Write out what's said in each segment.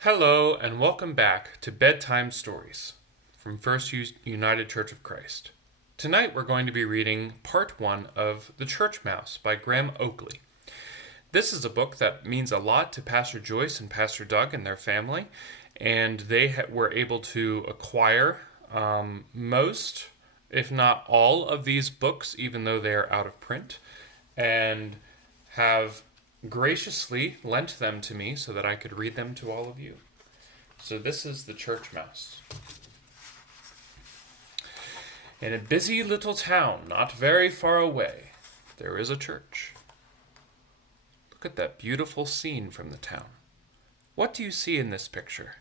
Hello, and welcome back to Bedtime Stories from First United Church of Christ. Tonight we're going to be reading part one of The Church Mouse by Graham Oakley. This is a book that means a lot to Pastor Joyce and Pastor Doug and their family, and they were able to acquire most, if not all, of these books, even though they are out of print, and have graciously lent them to me so that I could read them to all of you. So this is The Church Mouse. In a busy little town not very far away, there is a church. Look at that beautiful scene from the town. What do you see in this picture?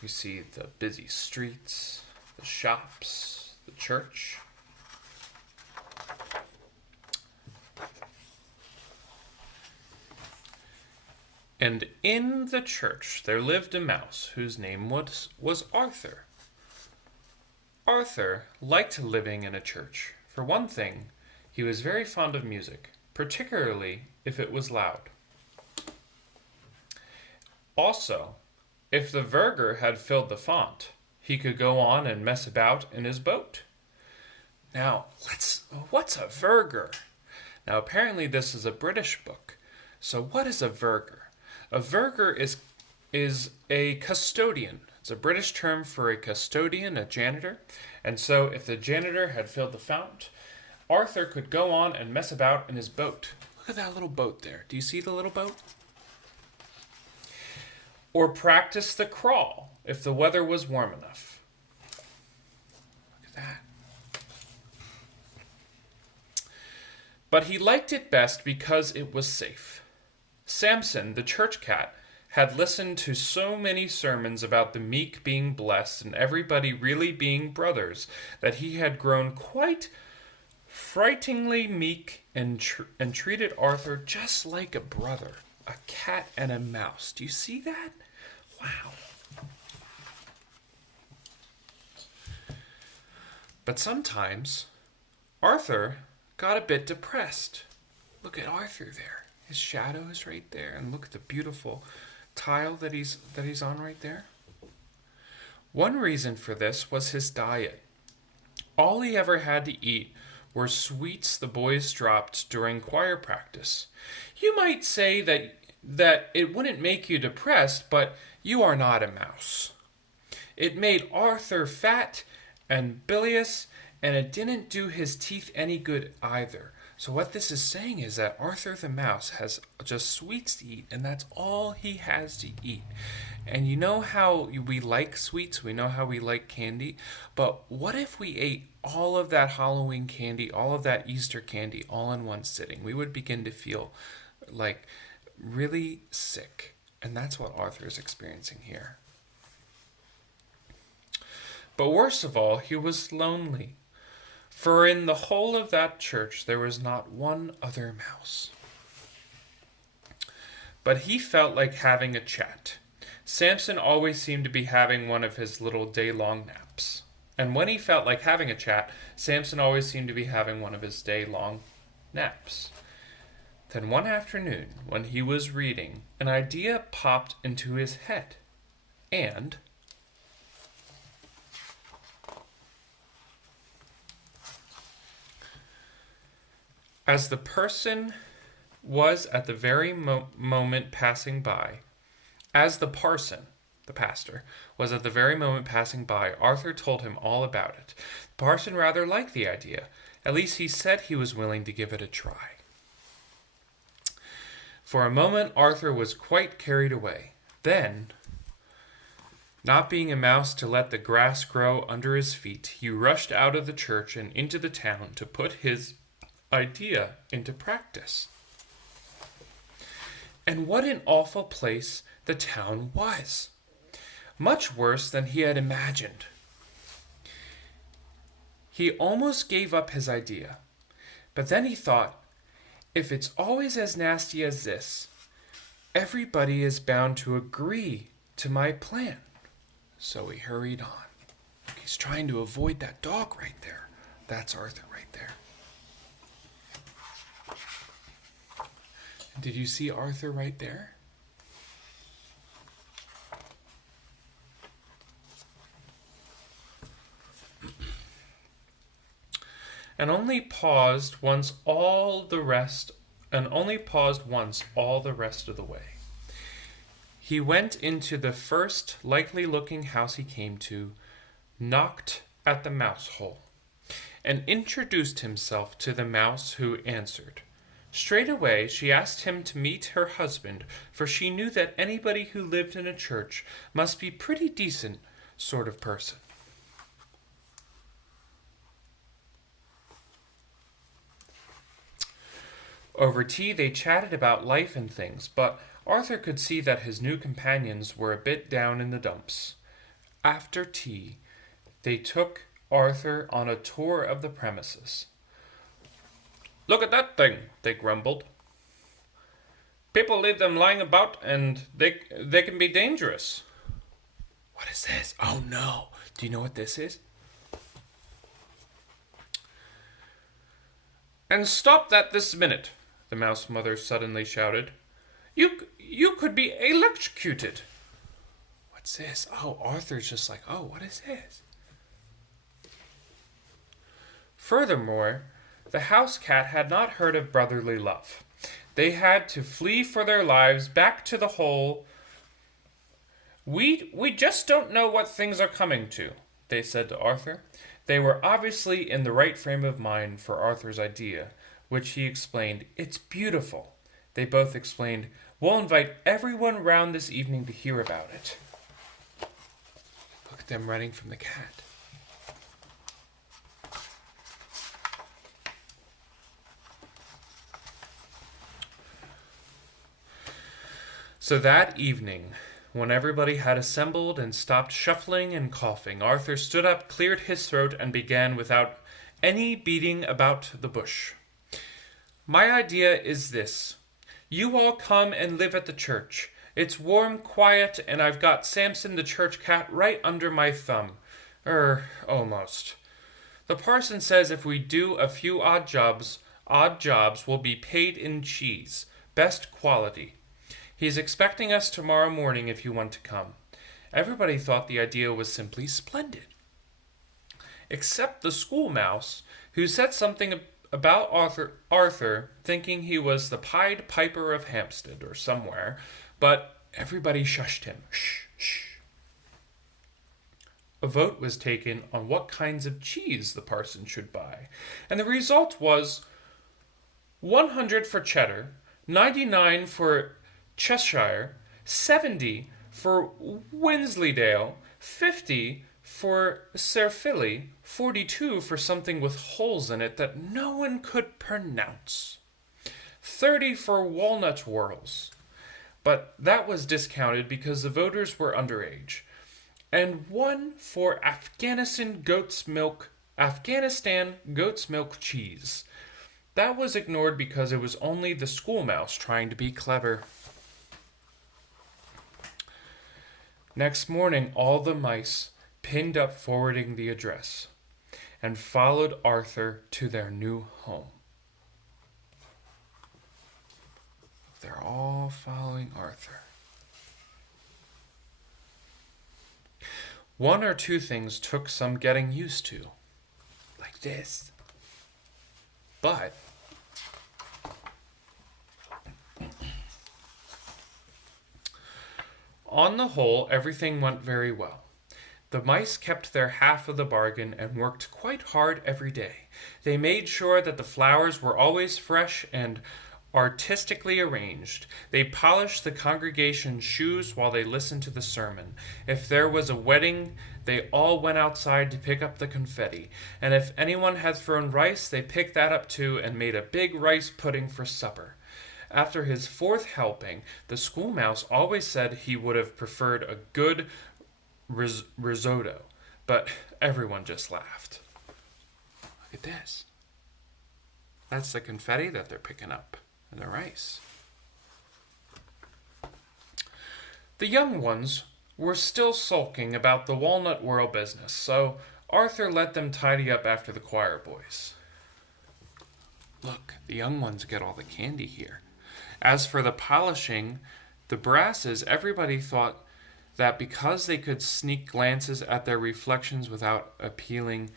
You see the busy streets, the shops, the church. And in the church there lived a mouse whose name was Arthur. Arthur liked living in a church. For one thing, he was very fond of music, particularly if it was loud. Also, if the verger had filled the font, he could go on and mess about in his boat. Now, what's a verger? Now, apparently this is a British book. So what is a verger? A verger is a custodian. It's a British term for a custodian, a janitor. And so if the janitor had filled the fount, Arthur could go on and mess about in his boat. Look at that little boat there. Do you see the little boat? Or practice the crawl if the weather was warm enough. Look at that. But he liked it best because it was safe. Samson, the church cat, had listened to so many sermons about the meek being blessed and everybody really being brothers that he had grown quite frighteningly meek and treated Arthur just like a brother, a cat and a mouse. Do you see that? Wow. But sometimes Arthur got a bit depressed. Look at Arthur there. His shadow is right there, and look at the beautiful tile that he's on right there. One reason for this was his diet. All he ever had to eat were sweets the boys dropped during choir practice. You might say that it wouldn't make you depressed, but you are not a mouse. It made Arthur fat and bilious, and it didn't do his teeth any good either. So what this is saying is that Arthur the mouse has just sweets to eat, and that's all he has to eat. And you know how we like sweets, we know how we like candy, but what if we ate all of that Halloween candy, all of that Easter candy, all in one sitting? We would begin to feel like really sick, and that's what Arthur is experiencing here. But worst of all, he was lonely. For in the whole of that church there was not one other mouse. But he felt like having a chat. Samson always seemed to be having one of his little day-long naps. And when he felt like having a chat, Samson always seemed to be having one of his day-long naps. Then one afternoon, when he was reading, an idea popped into his head. And as the person was at the very moment passing by, as the parson, the pastor, was at the very moment passing by, Arthur told him all about it. The parson rather liked the idea. At least he said he was willing to give it a try. For a moment, Arthur was quite carried away. Then, not being a mouse to let the grass grow under his feet, he rushed out of the church and into the town to put his idea into practice. And what an awful place the town was. Much worse than he had imagined. He almost gave up his idea. But then he thought, if it's always as nasty as this, everybody is bound to agree to my plan. So he hurried on. He's trying to avoid that dog right there. That's Arthur right there. Did you see Arthur right there? and only paused once all the rest of the way. He went into the first likely-looking house he came to, knocked at the mouse hole, and introduced himself to the mouse, who answered. Straight away she asked him to meet her husband, for she knew that anybody who lived in a church must be pretty decent sort of person. Over tea they chatted about life and things, but Arthur could see that his new companions were a bit down in the dumps. After tea, they took Arthur on a tour of the premises. "Look at that thing," they grumbled. "People leave them lying about, and they can be dangerous." "What is this? Oh no. Do you know what this is?" "And stop that this minute," the mouse mother suddenly shouted. You could be electrocuted." "What's this?" Oh, Arthur's just like, "Oh, what is this?" Furthermore, the house cat had not heard of brotherly love. They had to flee for their lives back to the hole. We just don't know what things are coming to," they said to Arthur. They were obviously in the right frame of mind for Arthur's idea, which he explained. "It's beautiful." They both explained, "We'll invite everyone round this evening to hear about it." Look at them running from the cat. So that evening, when everybody had assembled and stopped shuffling and coughing, Arthur stood up, cleared his throat, and began without any beating about the bush. "My idea is this. You all come and live at the church. It's warm, quiet, and I've got Samson the church cat right under my thumb. Almost. The parson says if we do a few odd jobs will be paid in cheese. Best quality. He's expecting us tomorrow morning if you want to come." Everybody thought the idea was simply splendid. Except the school mouse, who said something about Arthur thinking he was the Pied Piper of Hampstead or somewhere, but everybody shushed him. Shh, shh. A vote was taken on what kinds of cheese the parson should buy, and the result was 100 for cheddar, 99 for Cheshire, 70 for Wensleydale, 50 for Serfilly, 42 for something with holes in it that no one could pronounce, 30 for walnut whirls, but that was discounted because the voters were underage, and 1 for Afghanistan goat's milk cheese. That was ignored because it was only the school mouse trying to be clever. Next morning, all the mice pinned up forwarding the address and followed Arthur to their new home. They're all following Arthur. One or two things took some getting used to, like this. But on the whole, everything went very well. The mice kept their half of the bargain and worked quite hard every day. They made sure that the flowers were always fresh and artistically arranged. They polished the congregation's shoes while they listened to the sermon. If there was a wedding, they all went outside to pick up the confetti. And if anyone had thrown rice, they picked that up too and made a big rice pudding for supper. After his fourth helping, the school mouse always said he would have preferred a good risotto, but everyone just laughed. Look at this. That's the confetti that they're picking up, and the rice. The young ones were still sulking about the walnut whirl business, so Arthur let them tidy up after the choir boys. Look, the young ones get all the candy here. As for the polishing, the brasses, everybody thought that because they could sneak glances at their reflections without appealing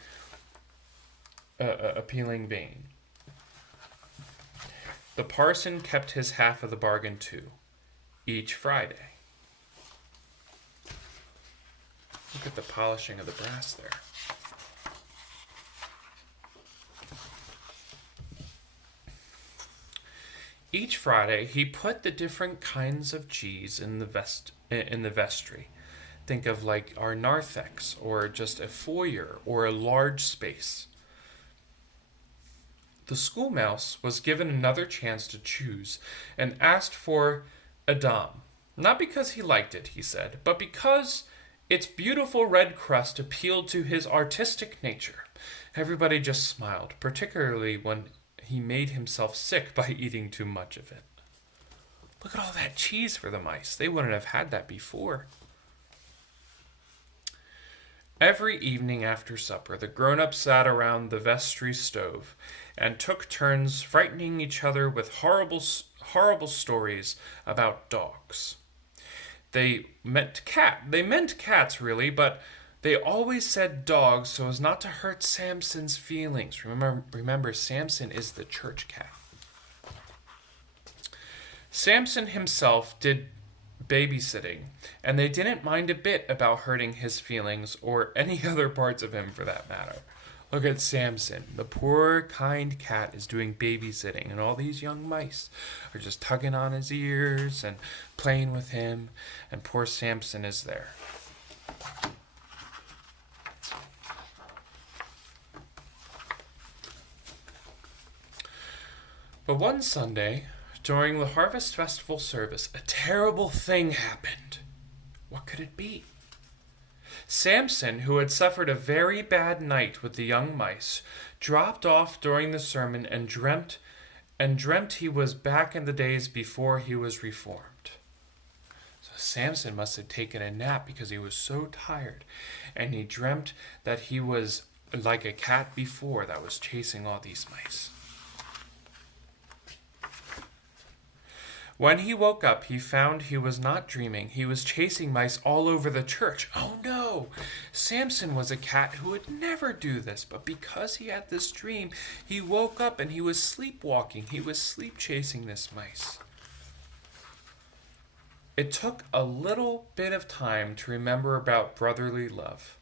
appealing vein. The parson kept his half of the bargain too, each Friday. Look at the polishing of the brass there. Each Friday, he put the different kinds of cheese in the vestry. Think of like our narthex, or just a foyer, or a large space. The schoolmouse was given another chance to choose, and asked for a dame. Not because he liked it, he said, but because its beautiful red crust appealed to his artistic nature. Everybody just smiled, particularly when he made himself sick by eating too much of it. Look at all that cheese for the mice. They wouldn't have had that before. Every evening after supper, the grown-ups sat around the vestry stove and took turns frightening each other with horrible stories about dogs. They meant cats, really, but they always said dogs so as not to hurt Samson's feelings. Remember, Samson is the church cat. Samson himself did babysitting, and they didn't mind a bit about hurting his feelings or any other parts of him for that matter. Look at Samson. The poor, kind cat is doing babysitting, and all these young mice are just tugging on his ears and playing with him, and poor Samson is there. But one Sunday, during the Harvest Festival service, a terrible thing happened. What could it be? Samson, who had suffered a very bad night with the young mice, dropped off during the sermon and dreamt he was back in the days before he was reformed. So Samson must have taken a nap because he was so tired, and he dreamt that he was like a cat before that was chasing all these mice. When he woke up, he found he was not dreaming. He was chasing mice all over the church. Oh no! Samson was a cat who would never do this, but because he had this dream, he woke up and he was sleepwalking. He was sleep chasing this mice. It took a little bit of time to remember about brotherly love,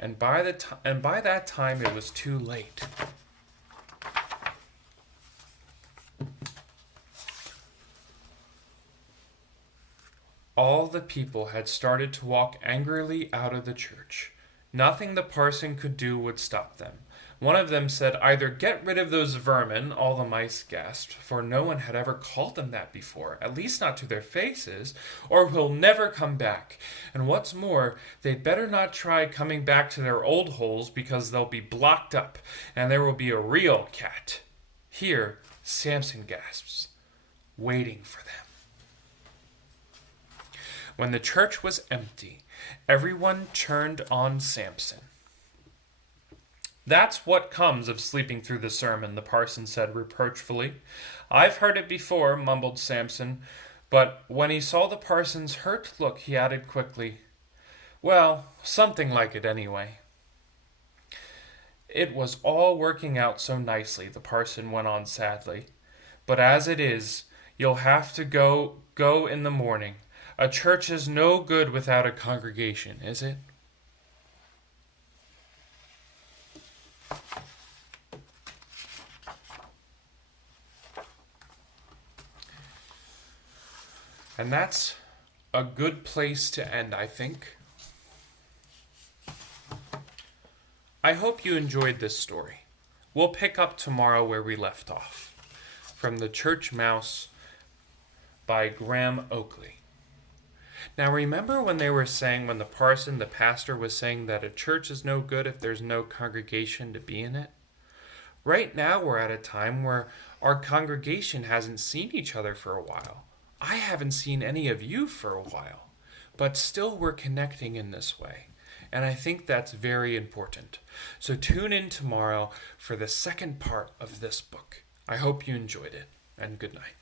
and by that time it was too late. All the people had started to walk angrily out of the church. Nothing the parson could do would stop them. One of them said, "Either get rid of those vermin," all the mice gasped, for no one had ever called them that before, at least not to their faces, "or we'll never come back. And what's more, they'd better not try coming back to their old holes, because they'll be blocked up, and there will be a real cat." Here, Samson gasps, waiting for them. When the church was empty, everyone turned on Samson. "That's what comes of sleeping through the sermon," the parson said reproachfully. "I've heard it before," mumbled Samson, but when he saw the parson's hurt look, he added quickly, "Well, something like it anyway." "It was all working out so nicely," the parson went on sadly, "but as it is, you'll have to go in the morning. A church is no good without a congregation, is it?" And that's a good place to end, I think. I hope you enjoyed this story. We'll pick up tomorrow where we left off, from The Church Mouse by Graham Oakley. Now remember when the pastor was saying that a church is no good if there's no congregation to be in it? Right now we're at a time where our congregation hasn't seen each other for a while. I haven't seen any of you for a while, but still we're connecting in this way. And I think that's very important. So tune in tomorrow for the second part of this book. I hope you enjoyed it, and good night.